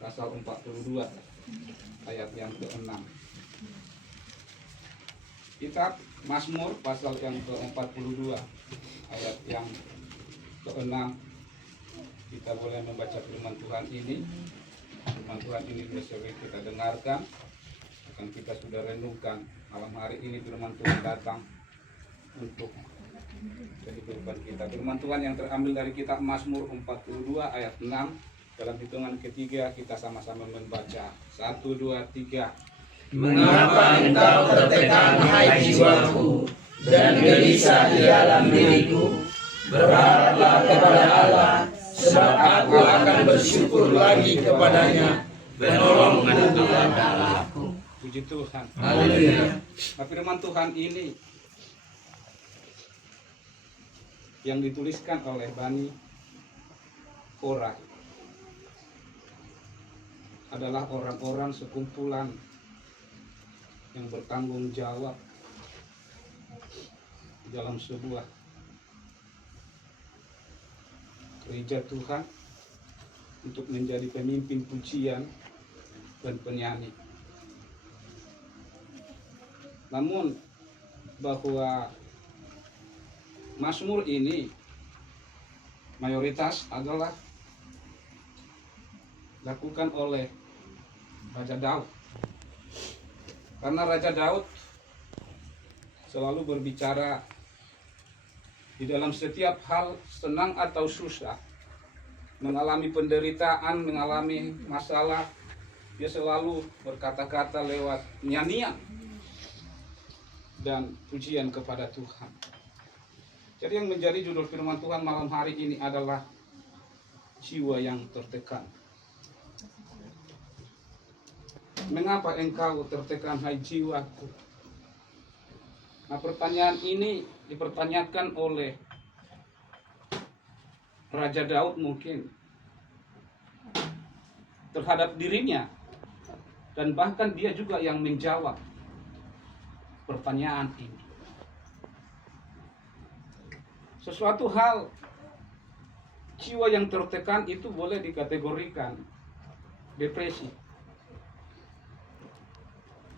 pasal 42 ayat yang ke-6. Kitab Mazmur pasal yang ke-42 ayat yang ke-6. Kita boleh membaca firman Tuhan ini. Firman Tuhan ini berseri kita dengarkan, akan kita sudah renungkan malam hari ini. Firman Tuhan datang untuk kehidupan kita. Firman Tuhan yang terambil dari kitab Mazmur 42 ayat 6. Dalam hitungan ketiga kita sama-sama membaca. 1, 2, 3. Mengapa engkau tertekan, hai jiwaku, dan gelisah di dalam diriku? Berharaplah kepada Allah, sebab aku akan bersyukur lagi kepadanya. Penolongku dan Allahku. Puji Tuhan. Haleluya. Nah, firman Tuhan ini yang dituliskan oleh Bani Korah adalah orang-orang sekumpulan yang bertanggung jawab dalam sebuah gereja Tuhan untuk menjadi pemimpin pujian dan penyanyi. Namun bahwa Mazmur ini mayoritas adalah dilakukan oleh Raja Daud. Karena Raja Daud selalu berbicara di dalam setiap hal, senang atau susah, mengalami penderitaan, mengalami masalah, dia selalu berkata-kata lewat nyanyian dan pujian kepada Tuhan. Jadi yang menjadi judul firman Tuhan malam hari ini adalah jiwa yang tertekan. Mengapa engkau tertekan, hai jiwaku? Nah, pertanyaan ini dipertanyakan oleh Raja Daud mungkin terhadap dirinya, dan bahkan dia juga yang menjawab pertanyaan ini. Sesuatu hal, jiwa yang tertekan itu boleh dikategorikan depresi,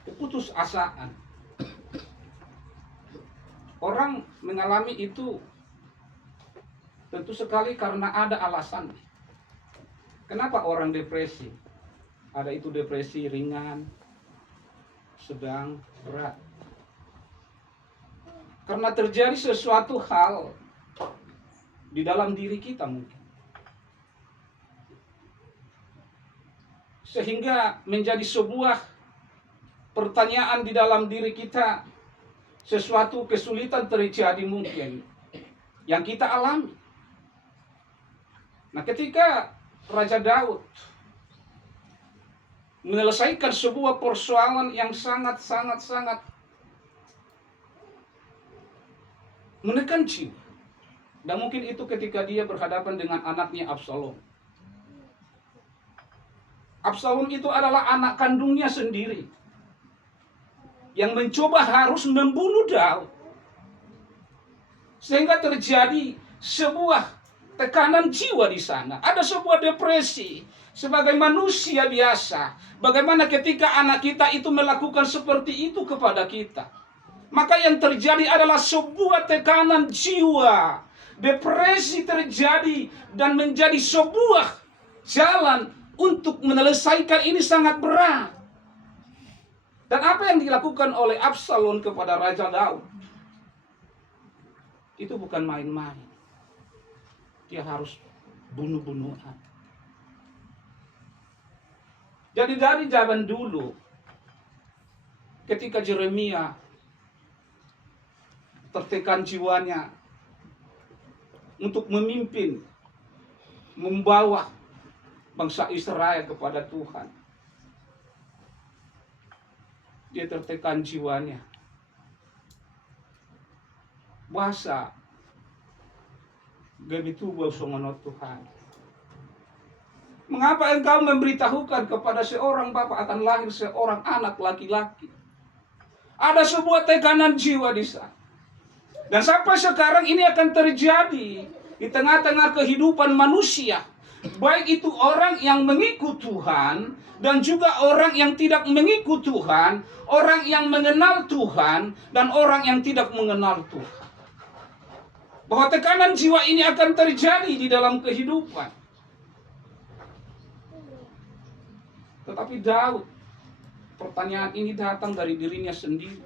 keputusasaan. Orang mengalami itu tentu sekali karena ada alasan. Kenapa orang depresi? Ada itu depresi ringan, sedang, berat. Karena terjadi sesuatu hal di dalam diri kita mungkin, sehingga menjadi sebuah pertanyaan di dalam diri kita. Sesuatu kesulitan terjadi mungkin yang kita alami. Nah, ketika Raja Daud menyelesaikan sebuah persoalan yang sangat menekan jiwa, dan mungkin itu ketika dia berhadapan dengan anaknya Absalom. Absalom itu adalah anak kandungnya sendiri yang mencoba harus membunuh Daud, sehingga terjadi sebuah tekanan jiwa di sana. Ada sebuah depresi sebagai manusia biasa. Bagaimana ketika anak kita itu melakukan seperti itu kepada kita? Maka yang terjadi adalah sebuah tekanan jiwa. Depresi terjadi dan menjadi sebuah jalan untuk menyelesaikan ini sangat berat. Dan apa yang dilakukan oleh Absalom kepada Raja Daud itu bukan main-main. Dia harus bunuh-bunuhan. Jadi dari zaman dulu, ketika Yeremia tertekan jiwanya untuk memimpin, membawa bangsa Israel kepada Tuhan, dia tertekan jiwanya. Bahasa begitu songonot Tuhan. Mengapa engkau memberitahukan kepada seorang bapak akan lahir seorang anak laki-laki? Ada sebuah tekanan jiwa di sana. Dan sampai sekarang ini akan terjadi di tengah-tengah kehidupan manusia. baik itu orang yang mengikut Tuhan dan juga orang yang tidak mengikut Tuhan, orang yang mengenal Tuhan dan orang yang tidak mengenal Tuhan. Bahwa tekanan jiwa ini akan terjadi di dalam kehidupan. Tetapi Daud, pertanyaan ini datang dari dirinya sendiri,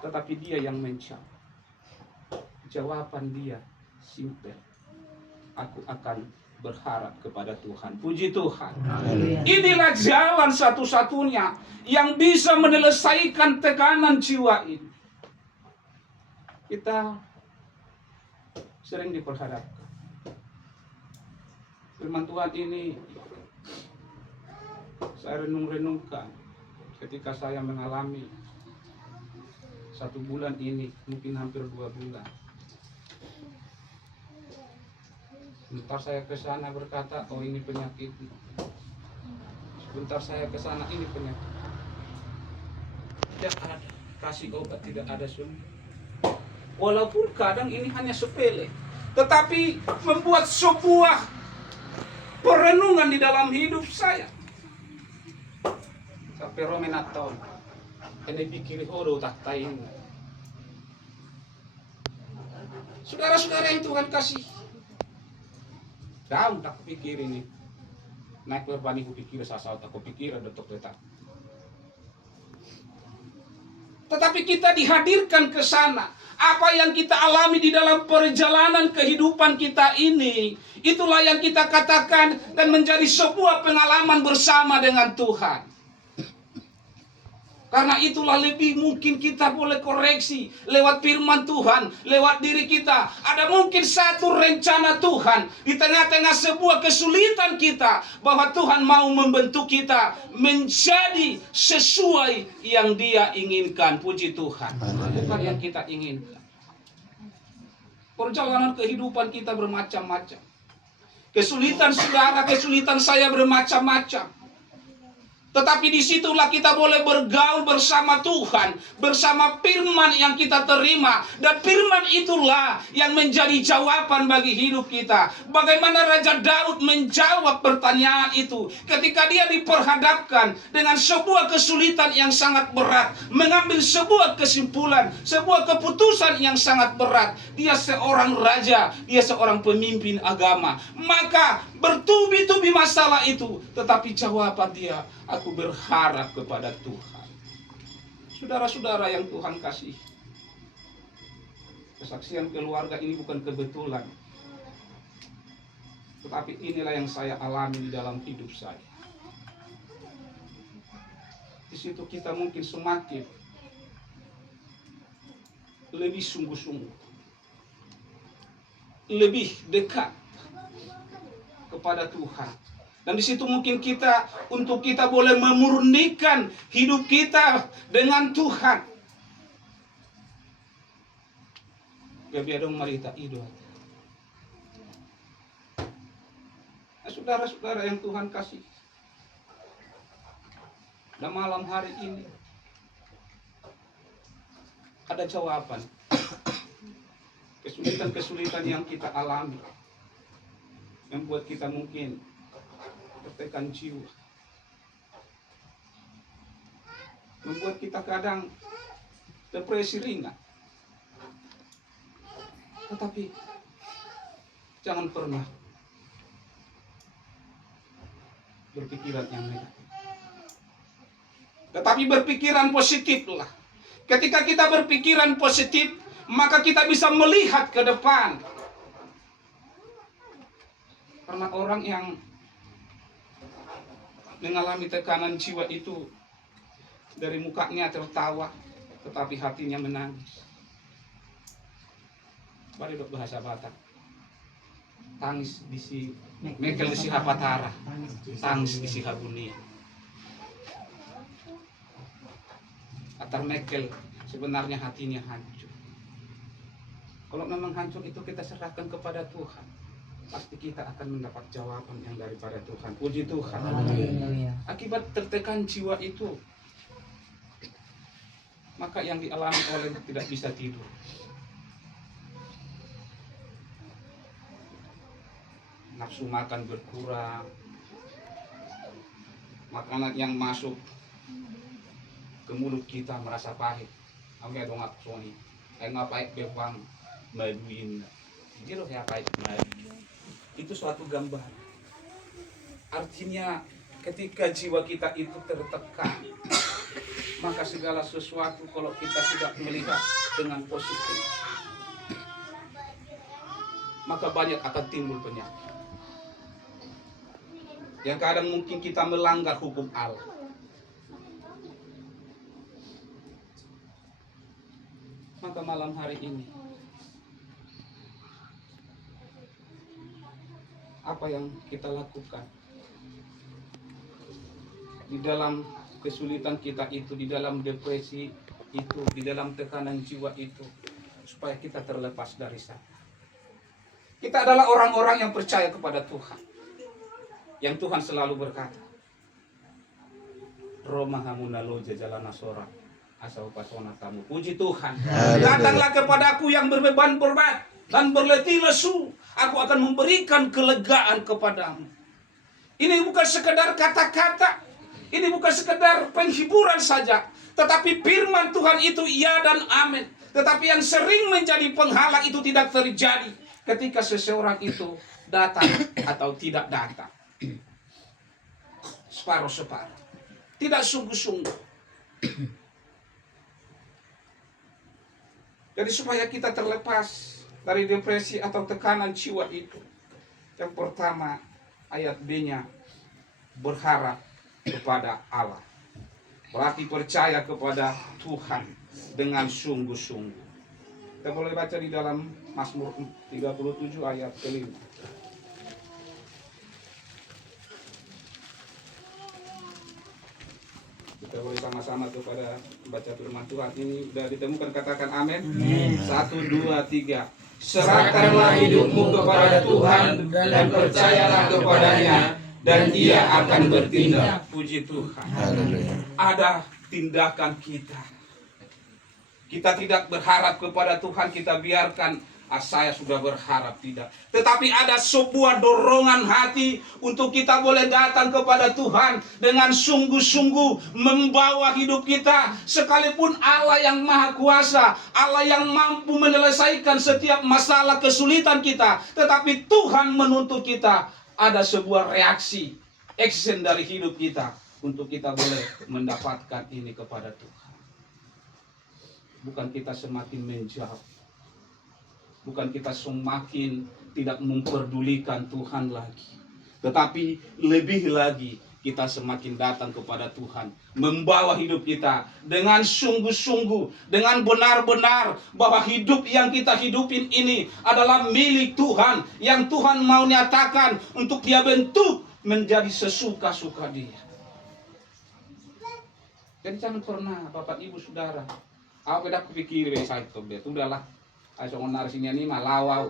tetapi dia yang menjawab. Jawaban dia simpel. Aku akan berharap kepada Tuhan. Puji Tuhan. Inilah jalan satu-satunya yang bisa menyelesaikan tekanan jiwa ini. Kita sering diperhadapkan. Firman Tuhan ini saya renung-renungkan ketika saya mengalami 1 bulan ini, mungkin hampir 2 bulan. Sebentar saya ke sana berkata, oh ini penyakit. Sebentar saya ke sana, ini penyakit. Tidak ada, kasih obat tidak ada sembuh. Walaupun kadang ini hanya sepele, tetapi membuat sebuah perenungan di dalam hidup saya. Sampai romenaton, ini pikir hodo tak taing. Saudara-saudara yang Tuhan kasih, daun tak pikir ini. Naik berbani ku pikir sasal tak ku pikir ada tok letak. Tetapi kita dihadirkan ke sana. Apa yang kita alami di dalam perjalanan kehidupan kita ini, itulah yang kita katakan dan menjadi sebuah pengalaman bersama dengan Tuhan. Karena itulah lebih mungkin kita boleh koreksi lewat firman Tuhan, lewat diri kita. Ada mungkin satu rencana Tuhan di tengah-tengah sebuah kesulitan kita, bahwa Tuhan mau membentuk kita menjadi sesuai yang Dia inginkan. Puji Tuhan. Bukan yang kita inginkan. Perjalanan kehidupan kita bermacam-macam. Kesulitan saudara, kesulitan saya bermacam-macam. Tetapi disitulah kita boleh bergaul bersama Tuhan, bersama firman yang kita terima. Dan firman itulah yang menjadi jawaban bagi hidup kita. Bagaimana Raja Daud menjawab pertanyaan itu ketika dia diperhadapkan dengan sebuah kesulitan yang sangat berat, mengambil sebuah kesimpulan, sebuah keputusan yang sangat berat. Dia seorang raja, dia seorang pemimpin agama. Maka bertubi-tubi masalah itu, tetapi jawaban dia, aku berharap kepada Tuhan. Saudara-saudara yang Tuhan kasih, kesaksian keluarga ini bukan kebetulan, tetapi inilah yang saya alami di dalam hidup saya. Di situ kita mungkin semakin lebih sungguh-sungguh, lebih dekat kepada Tuhan. Dan di situ mungkin kita boleh memurnikan hidup kita dengan Tuhan. Gabiadong marita idol. Saudara-saudara yang Tuhan kasih, dan malam hari ini ada jawaban kesulitan-kesulitan yang kita alami, yang buat kita mungkin tertekan jiwa, membuat kita kadang depresi ringan. Tetapi jangan pernah berpikiran yang negatif, tetapi berpikiran positiflah. Ketika kita berpikiran positif, maka kita bisa melihat ke depan. Karena orang yang mengalami tekanan jiwa itu, dari mukanya tertawa, tetapi hatinya menangis. Bari dok bahasa Batak. Tangis di si mekel di si hapatara, tangis di si habunia. Atar mekel sebenarnya hatinya hancur. Kalau memang hancur itu kita serahkan kepada Tuhan, pasti kita akan mendapat jawaban yang daripada Tuhan. Puji Tuhan. Akibat tertekan jiwa itu, maka yang dialami oleh tidak bisa tidur. nafsu makan berkurang, makanan yang masuk ke mulut kita merasa pahit. Kami ada ngaksoni, ngapain bebang maduin, gitu ya pahit madu. Itu suatu gambar. Artinya ketika jiwa kita itu tertekan, maka segala sesuatu kalau kita tidak melihat dengan positif, maka banyak akan timbul penyakit. Yang kadang mungkin kita melanggar hukum Allah. Maka malam hari ini, apa yang kita lakukan di dalam kesulitan kita itu, di dalam depresi itu, di dalam tekanan jiwa itu, supaya kita terlepas dari sana. Kita adalah orang-orang yang percaya kepada Tuhan, yang Tuhan selalu berkata, Roma hamunalo jajalana sora asal pasona tamu. Puji Tuhan. Datanglah kepadaku yang berbeban berat dan berletih lesu, aku akan memberikan kelegaan kepadamu. Ini bukan sekedar kata-kata, ini bukan sekedar penghiburan saja, tetapi firman Tuhan itu ya dan amin. Tetapi yang sering menjadi penghalang itu tidak terjadi ketika seseorang itu datang atau tidak datang. Separuh-separuh, tidak sungguh-sungguh. Jadi supaya kita terlepas dari depresi atau tekanan jiwa itu, yang pertama ayat B-nya, berharap kepada Allah. Berarti percaya kepada Tuhan dengan sungguh-sungguh. Kita boleh baca di dalam Mazmur 37 ayat ke-5. Kita boleh sama-sama kepada baca firman Tuhan. Ini sudah ditemukan, katakan amin. 1, 2, 3. Serahkanlah hidupmu kepada Tuhan dan percayalah kepadanya, dan Dia akan bertindak. Puji Tuhan. Ada tindakan kita. Kita tidak berharap kepada Tuhan, kita biarkan saya sudah berharap, tidak. Tetapi ada sebuah dorongan hati untuk kita boleh datang kepada Tuhan dengan sungguh-sungguh membawa hidup kita. Sekalipun Allah yang maha kuasa, Allah yang mampu menyelesaikan setiap masalah kesulitan kita, tetapi Tuhan menuntut kita ada sebuah reaksi, action dari hidup kita untuk kita boleh mendapatkan ini kepada Tuhan. Bukan kita semakin menjauh, bukan kita semakin tidak memperdulikan Tuhan lagi, tetapi lebih lagi kita semakin datang kepada Tuhan, membawa hidup kita dengan sungguh-sungguh, dengan benar-benar bahwa hidup yang kita hidupin ini adalah milik Tuhan, yang Tuhan mau nyatakan untuk Dia bentuk menjadi sesuka-suka Dia. Jadi jangan pernah Bapak Ibu Saudara, aku beda kupikir saya itu udahlah. Aso ngonar sini ni malawau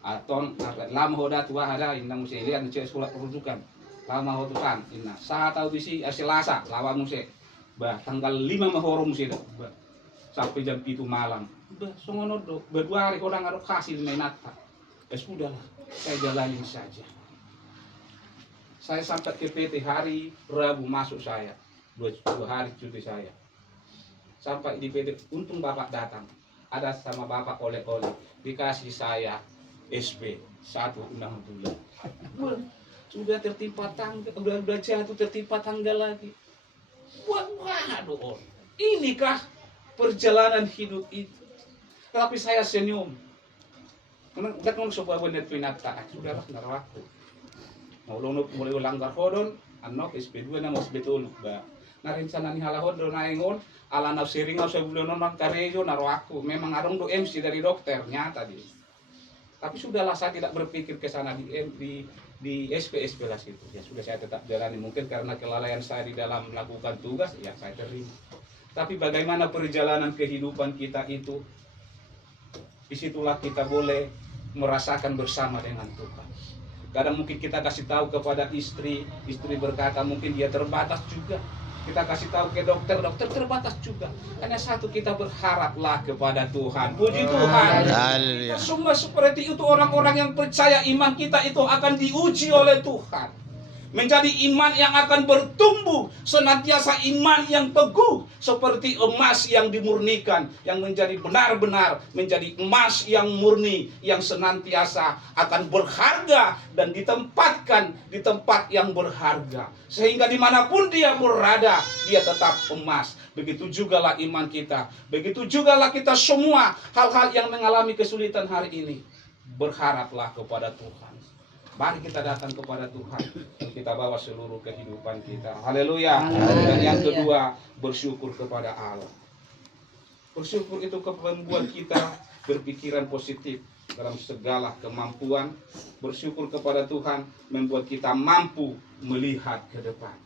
aton lama hoda tua ada indang musi lihat cek surat rujukan lama hotukan inna saat tahu bisi Selasa lawa musi bah tanggal 5 mahoro musi dah sampai jam 7 malam udah songono do berdua hari orang ada hasil mainata sudahlah saya jalanin saja. Saya sampai ke PT hari Rabu masuk saya 2 hari cuti saya sampai di PT, untung Bapak datang. Ada sama Bapak oleh-oleh, dikasih saya SP 1 6 bulan. Sudah tertimpa tangga, udah jatuh tertimpa tangga lagi. Waduh, inikah perjalanan hidup itu? Tapi saya senyum. Karena ngomong sebuah benar pinata, sudahlah nggak waktu. Mau mulai langgar hodon, anak SP2 nama sebetulnya. Nah rencana ni halahon do naingon ala nafsiring usah bulan non karejo naro aku memang arong do MC dari dokter nyata dia. Tapi sudahlah saya tidak berpikir ke sana di SP lah situ. Ya sudah saya tetap jalani, mungkin karena kelalaian saya di dalam melakukan tugas ya saya terima. Tapi bagaimana perjalanan kehidupan kita itu, disitulah kita boleh merasakan bersama dengan Tuhan. Kadang mungkin kita kasih tahu kepada istri berkata mungkin dia terbatas juga. Kita kasih tahu ke dokter, dokter terbatas juga. Hanya satu, kita berharaplah kepada Tuhan. Puji Tuhan. Kita semua seperti itu, orang-orang yang percaya iman kita itu akan diuji oleh Tuhan. Menjadi iman yang akan bertumbuh, senantiasa iman yang teguh, seperti emas yang dimurnikan, yang menjadi benar-benar menjadi emas yang murni, yang senantiasa akan berharga dan ditempatkan di tempat yang berharga, sehingga dimanapun dia berada, dia tetap emas. Begitu jugalah iman kita, begitu jugalah kita semua. Hal-hal yang mengalami kesulitan hari ini, berharaplah kepada Tuhan. Mari kita datang kepada Tuhan dan kita bawa seluruh kehidupan kita. Haleluya. Dan yang kedua, bersyukur kepada Allah. Bersyukur itu membuat kita berpikiran positif dalam segala kemampuan. Bersyukur kepada Tuhan membuat kita mampu melihat ke depan.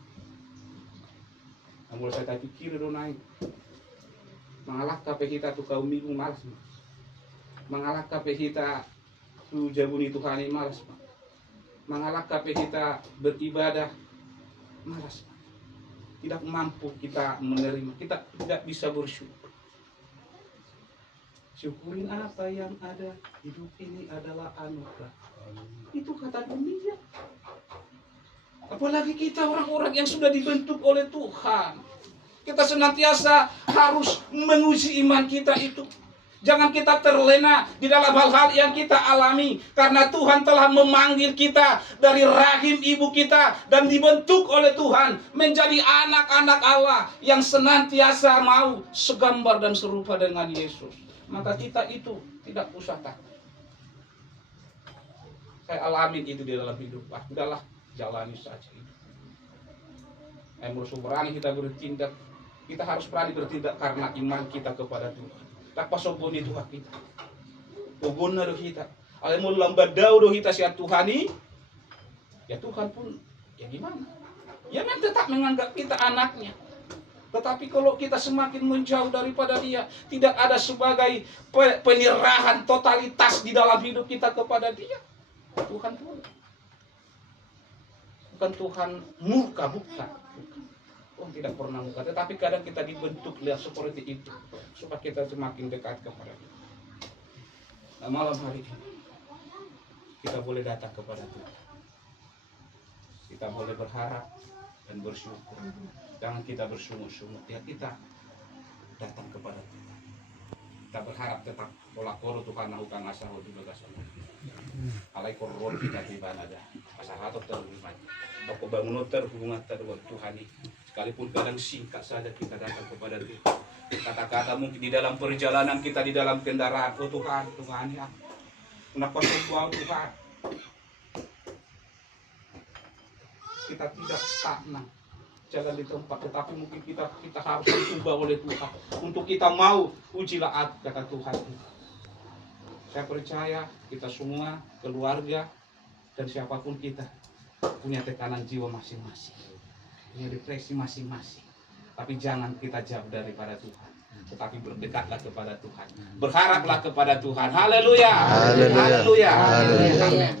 Namun saya pikir itu naik. Mengalah KP kita tuh kaum minggu malas. Mengalah KP kita tuh jabuni Tuhan ini malas. Mengalah KP kita beribadah malas, tidak mampu kita menerima, kita tidak bisa bersyukur. Syukurin apa yang ada, hidup ini adalah anugerah. Itu kata dunia. Apalagi kita orang-orang yang sudah dibentuk oleh Tuhan, kita senantiasa harus menguji iman kita itu. Jangan kita terlena di dalam hal-hal yang kita alami, karena Tuhan telah memanggil kita dari rahim ibu kita dan dibentuk oleh Tuhan menjadi anak-anak Allah yang senantiasa mau segambar dan serupa dengan Yesus. Maka kita itu tidak usah takut. Saya alami itu di dalam hidup. Udahlah, jalani saja itu. Harus berani kita bertindak. Kita harus berani bertindak karena iman kita kepada Tuhan. Tak pasobon itu hak kita. Pogon na do kita. Alam mo lambat daw do kita siya Tuhani. Ya Tuhan pun ya gimana? Ya memang tetap menganggap kita anaknya. Tetapi kalau kita semakin menjauh daripada Dia, tidak ada sebagai penyerahan totalitas di dalam hidup kita kepada Dia. Tuhan pun bukan Tuhan murka, bukan. Tidak pernah muka, tetapi kadang kita dibentuk lihat seperti itu supaya kita semakin dekat kepada Dia. Nah, malam hari ini kita boleh datang kepada Tuhan. Kita boleh berharap dan bersyukur. Jangan kita bersungut-sungut, ya kita datang kepada Tuhan. Kita berharap tetap pola koro Tuhan nahukan asaho juga kasana. Alai koron kita tibanada. Asahato terlibat. Aku bangun terhubungan terhadap Tuhan ini. Sekalipun kadang singkat saja kita datang kepada Dia. Kata-kata mungkin di dalam perjalanan kita, di dalam kendaraan. Oh Tuhan, Tuhan ya. Kenapa semua Tuhan? Kita tidak stagnan jalan di tempat, tetapi mungkin kita harus diubah oleh Tuhan. Untuk kita mau ujilah kata Tuhan. Saya percaya kita semua, keluarga, dan siapapun kita punya tekanan jiwa masing-masing. Punya depresi masing-masing. Tapi jangan kita jauh daripada Tuhan, tetapi berdekatlah kepada Tuhan. Berharaplah kepada Tuhan. Haleluya. Haleluya. Haleluya. Amin.